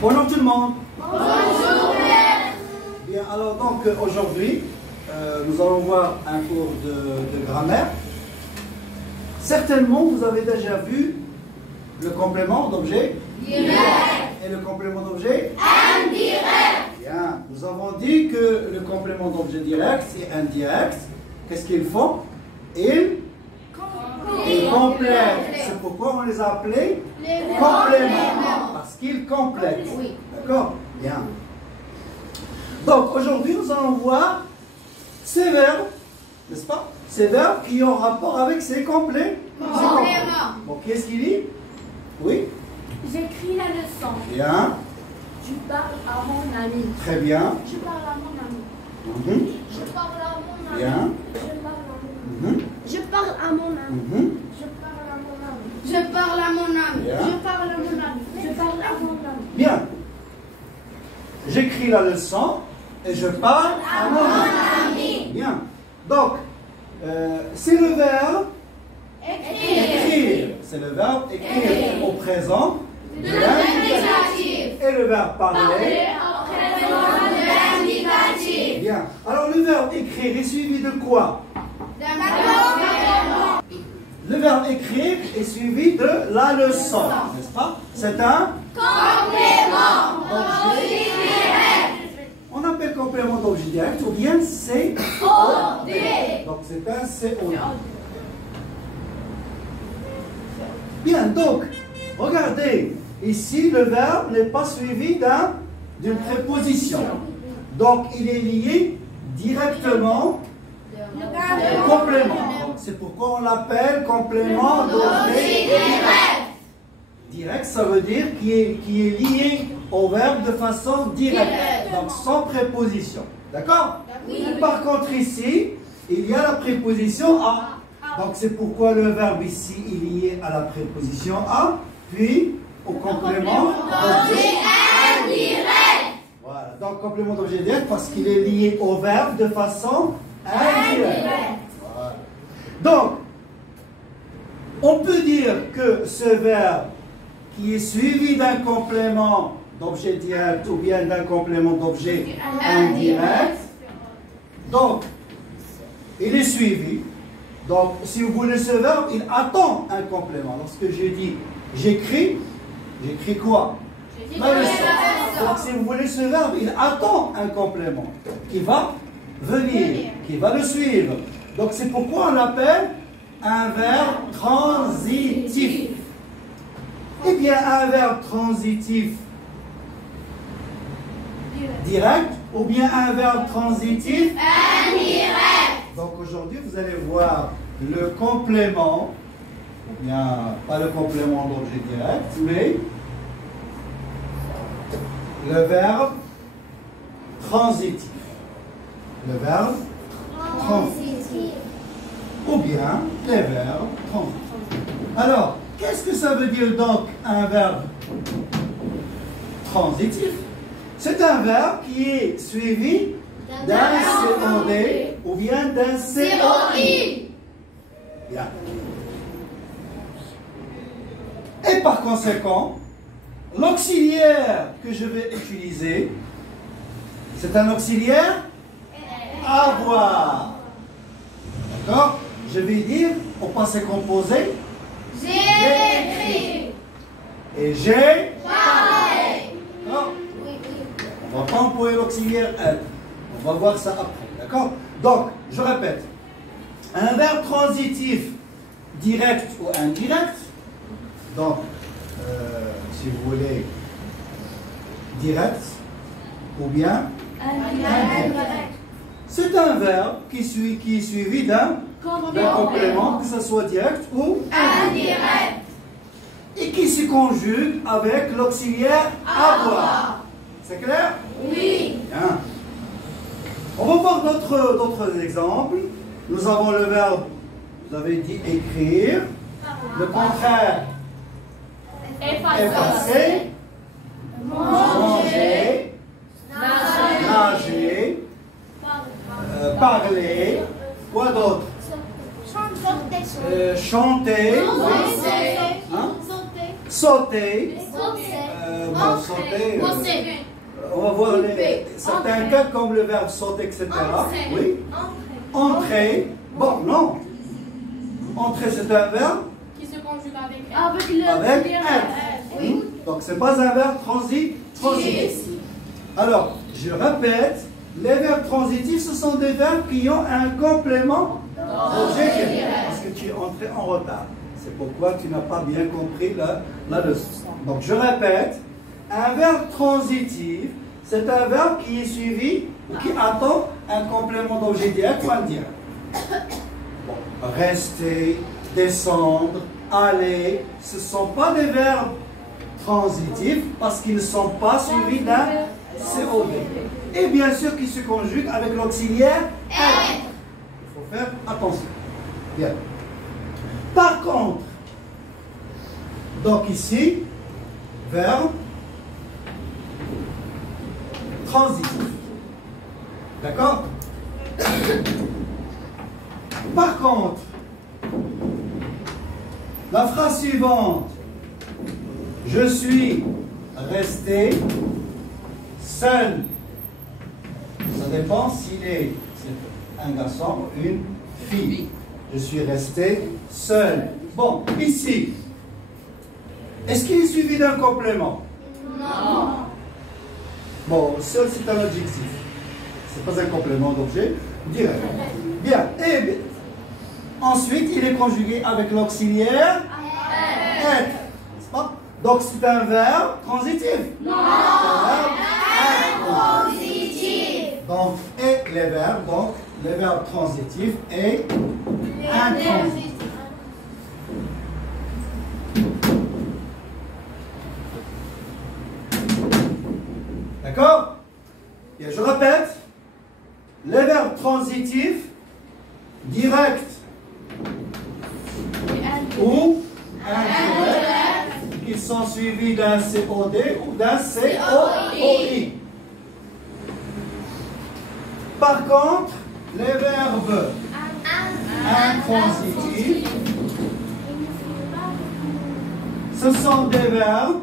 Bonjour tout le monde. Bonjour. Bien, alors donc aujourd'hui, nous allons voir un cours de grammaire. Certainement, vous avez déjà vu le complément d'objet Direct. Et le complément d'objet Indirect. Bien, nous avons dit que le complément d'objet direct et indirect, qu'est-ce qu'ils font? Ils complètent. C'est pourquoi on les a appelés compléments. Parce qu'ils complètent. Oui. D'accord? Bien. Donc aujourd'hui, nous allons voir ces verbes, n'est-ce pas? Ces verbes qui ont rapport avec ces compléments. Bon, qui est-ce qui lit? Oui? J'écris la leçon. Bien. Je parle à mon ami. Très bien. Je parle à mon ami. Mhm. Je parle à mon ami. Bien. Je parle à mon ami. Mhm. Je parle à mon ami. Je parle à mon ami. Bien. Je parle à mon ami. Je parle à mon ami. Bien. J'écris la leçon et je parle à mon ami. Bien. Donc, c'est le verbe écrire. C'est le verbe écrire au présent de l'indicatif. Et le verbe parler. L'indicatif. Bien. Alors, le verbe écrire est suivi de quoi? Le verbe écrire est suivi de la leçon, n'est-ce pas? C'est un Complément. on appelle complément d'objet direct ou bien COD. Donc c'est un COD. Bien, donc, regardez, ici le verbe n'est pas suivi d'une préposition. Donc il est lié directement au complément. Donc c'est pourquoi on l'appelle complément d'objet direct. Direct, ça veut dire qui est lié au verbe de façon directe, donc sans préposition. D'accord? Par contre ici, il y a la préposition à. Donc c'est pourquoi le verbe ici est lié à la préposition à, puis au complément d'objet indirect. Voilà, donc complément d'objet direct parce qu'il est lié au verbe de façon indirecte. Voilà. Donc, on peut dire que ce verbe qui est suivi d'un complément d'objet direct ou bien d'un complément d'objet indirect, donc il est suivi. Donc, si vous voulez ce verbe, il attend un complément. Lorsque je dis j'écris, j'écris quoi? La leçon. Donc, si vous voulez ce verbe, il attend un complément qui va venir, qui va le suivre. Donc, c'est pourquoi on l'appelle un verbe transitif. Eh bien, un verbe transitif direct ou bien un verbe transitif Indirect. Donc aujourd'hui, vous allez voir le complément, ou bien pas le complément d'objet direct, mais le verbe transitif. Le verbe transitif. Ou bien les verbes transitifs. Alors, qu'est-ce que ça veut dire donc un verbe transitif? C'est un verbe qui est suivi d'un COD ou bien d'un COI. Bien. Et par conséquent, l'auxiliaire que je vais utiliser, c'est un auxiliaire avoir. D'accord? Je vais dire au passé composé, J'ai écrit. et j'ai. Parlé. D'accord? On ne va pas employer l'auxiliaire être. On va voir ça après. D'accord? Donc, je répète. Un verbe transitif direct ou indirect. Donc, si vous voulez, direct ou bien indirect. C'est un verbe qui est suivi d'un complément, que ce soit direct ou Indirect. et qui se conjugue avec l'auxiliaire avoir. C'est clair? Oui. Bien. On va voir d'autres exemples. Nous avons le verbe, vous avez dit écrire, le contraire effacer, manger, nager, parler, quoi d'autre? Chanter, hein? Sauter, verbe sauter. Sauter. On va voir certains cas comme le verbe sauter, etc. Entrer. Oui. Entrer. Bon, non. Entrer, c'est un verbe Qui se conjugue avec avec être. Oui. Donc, ce n'est pas un verbe transitif. Alors, je répète, les verbes transitifs, ce sont des verbes qui ont un complément d'objet. Parce que tu es entré en retard. C'est pourquoi tu n'as pas bien compris la leçon. Donc, je répète, un verbe transitif, c'est un verbe qui est suivi ou qui attend un complément d'objet direct ou indirect. Bon, rester, descendre, aller, ce ne sont pas des verbes transitifs parce qu'ils ne sont pas suivis d'un COD. Et bien sûr qu'ils se conjuguent avec l'auxiliaire être. Il faut faire attention. Bien. Par contre, donc ici, verbe transitif. D'accord? Par contre, la phrase suivante, je suis resté seul. Ça dépend s'il est un garçon ou une fille. Je suis resté seul. Bon, ici, est-ce qu'il est suivi d'un complément? Non. Bon, seul c'est un adjectif. Ce n'est pas un complément d'objet direct. Bien. Et bien. Ensuite, il est conjugué avec l'auxiliaire être. N'est-ce pas? Donc, c'est un verbe transitif. Non. Transitif. Donc, et les verbes, donc, les verbes transitifs et intransitifs. D'accord? Bien, je répète, les verbes transitifs, directs ou indirects, qui sont suivis d'un COD ou d'un COI. Par contre, les verbes intransitifs, ce sont des verbes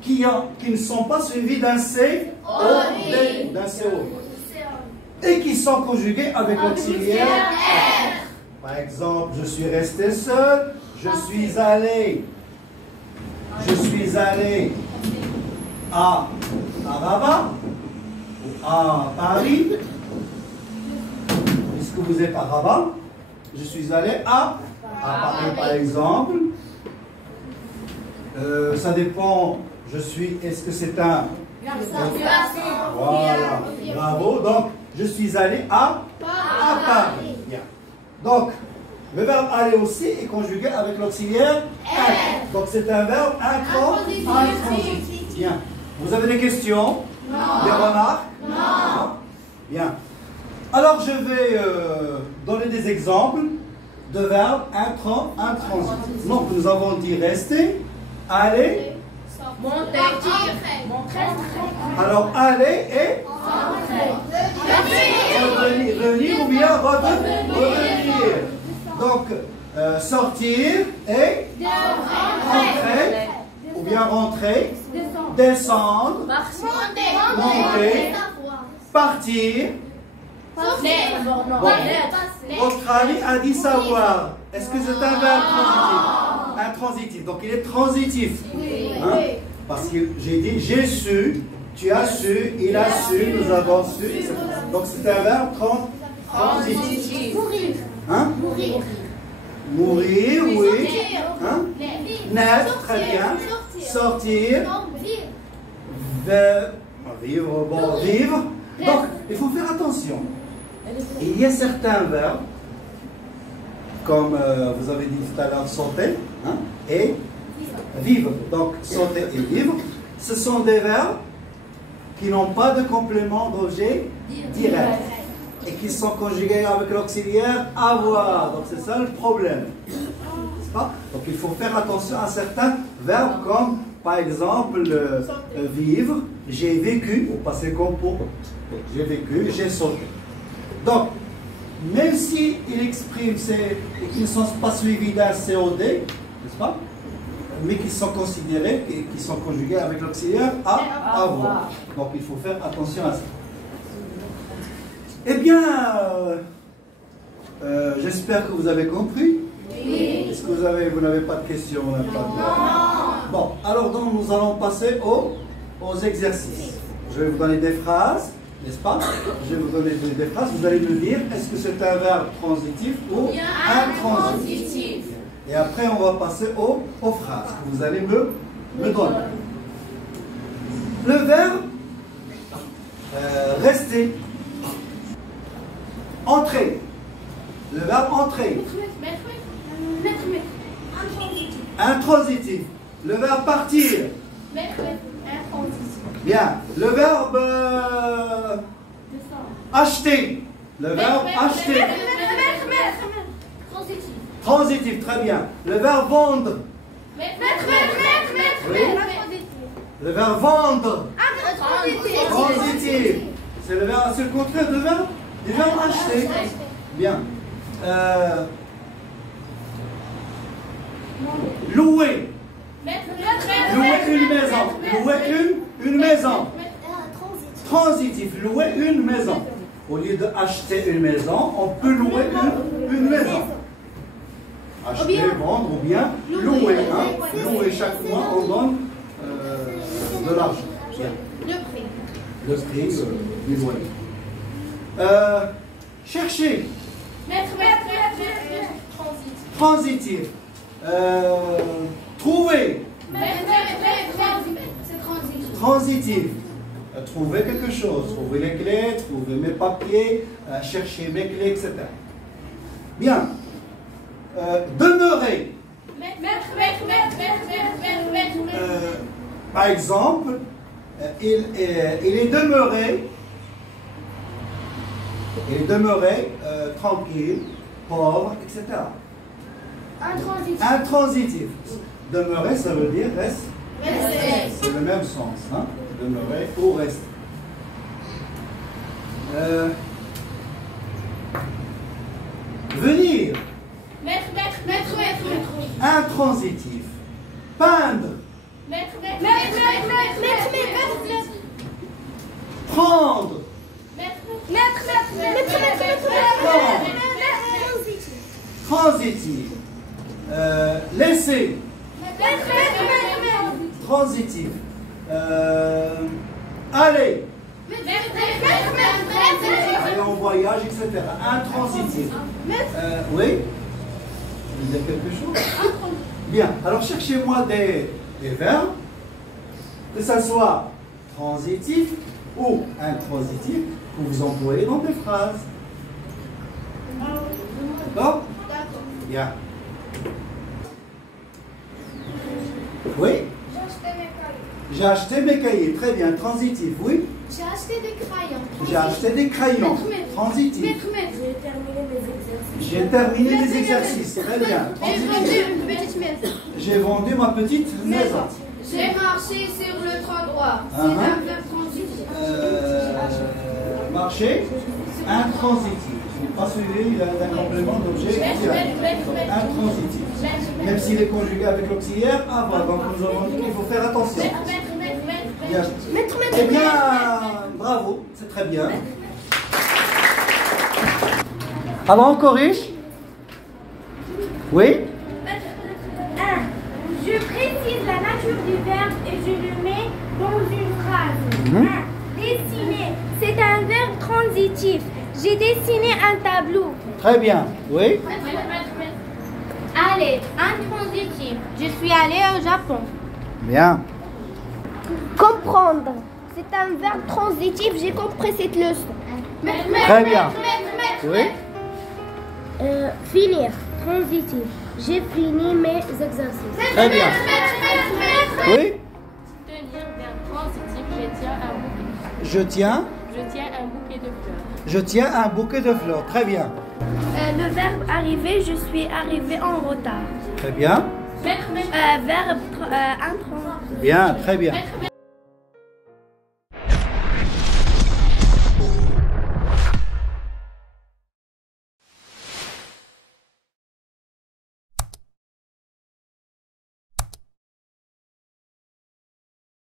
qui ne sont pas suivis d'un COD ou d'un COI et qui sont conjugués avec l'auxiliaire être. Par exemple, je suis resté seul, je suis allé à Rabat ou à Paris, puisque vous êtes à Rabat, je suis allé à Paris par exemple. Ça dépend, est-ce que c'est un... Voilà, bravo. Donc, je suis allé à Paris. Bien. Donc, le verbe aller aussi est conjugué avec l'auxiliaire être. Donc, c'est un verbe intransitif. Bien. Vous avez des questions? Non. Des remarques? Non. Bien. Alors, je vais donner des exemples de verbes intransitifs. Donc, nous avons dit rester, aller. Monter. Alors, aller et revenir ou bien revenir. Donc, sortir et entrer ou bien rentrer, descendre, monter, partir. Votre ami a dit savoir. Est-ce que c'est un verbe transitif? Intransitif. Donc il est transitif. Hein? Parce que j'ai dit j'ai su, tu as su, il a su, nous avons su. Donc c'est un verbe transitif. Mourir. Hein? Mourir, oui. Hein? Naître, très bien. Sortir. Vivre, bon, vivre. Donc il faut faire attention. Il y a certains verbes, comme vous avez dit tout à l'heure, sauter et vivre. Donc, sauter et vivre, ce sont des verbes qui n'ont pas de complément d'objet direct et qui sont conjugués avec l'auxiliaire avoir. Donc, c'est ça le problème. N'est-ce pas? Donc, il faut faire attention à certains verbes comme, par exemple, vivre, j'ai vécu, au passé compo, j'ai vécu, j'ai sauté. Donc, même s'il exprime et qu'ils ne sont pas suivis d'un COD, n'est-ce pas? Mais qui sont considérés et qui sont conjugués avec l'auxiliaire à avoir. Donc il faut faire attention à ça. Eh bien, j'espère que vous avez compris. Oui. Est-ce que vous n'avez pas de questions? Non. Bon, alors donc nous allons passer aux exercices. Je vais vous donner des phrases, n'est-ce pas? Je vais vous donner des phrases. Vous allez me dire est-ce que c'est un verbe transitif ou intransitif. Et après, on va passer aux phrases que vous allez me donner. Le verbe rester. Entrer. Le verbe entrer. Intransitif. Le verbe partir. Bien. Le verbe acheter. Le verbe acheter. Transitif, très bien. Le verbe vendre. Oui. Le verbe vendre. Transitif. C'est le contraire du verbe acheter. Bien. Louer. Louer une maison. Louer une maison. Transitif. Louer une maison. Au lieu d'acheter une maison, on peut louer une maison. Acheter, vendre ou bien louer. Louer chaque mois, on donne de l'argent. Le prix du loyer. Chercher. Transitif. Trouver. Transitif. Trouver quelque chose. Trouver les clés, trouver mes papiers, chercher mes clés, etc. Bien. Demeurer. Par exemple, il est demeuré. Il est demeuré tranquille, pauvre, etc. Intransitif. Demeurer, ça veut dire rester. C'est le même sens. Hein? Demeurer ou rester. Venir. Intransitif. Peindre. Prendre. Transitif. Laisser. Transitif. Aller. Aller en voyage, etc. Intransitif. Oui? Vous avez quelque chose? Bien. Alors cherchez-moi des verbes, que ce soit transitif ou intransitif, que vous employez dans des phrases. D'accord? Bien. Oui? J'ai acheté mes cahiers. Très bien. Transitif, oui? J'ai acheté des crayons. J'ai acheté des crayons. Transitif. J'ai terminé les exercices. Très bien. J'ai vendu ma petite maison. J'ai marché sur le trottoir. C'est un verbe transitif. Marcher, intransitif. Je n'ai pas suivi d'un complément d'objet intransitif. Même s'il est conjugué avec l'auxiliaire avoir. Donc nous avons dit qu'il faut faire attention. Bien. Eh bien, bravo, c'est très bien. Alors on corrige? Oui? 1. Je précise la nature du verbe et je le mets dans une phrase. 1. Dessiner. C'est un verbe transitif. J'ai dessiné un tableau. Très bien. Oui? Aller. Intransitif. Je suis allé au Japon. Bien. Comprendre. C'est un verbe transitif. J'ai compris cette leçon. Très bien. Oui? Finir. Transitif. J'ai fini mes exercices. Très bien. Oui? Tenir, verbe transitif. Je tiens un bouquet. Je tiens un bouquet de fleurs. Je tiens un bouquet de fleurs. Très bien. Le verbe arriver. Je suis arrivé en retard. Très bien. Verbe intransitif. Bien, très bien.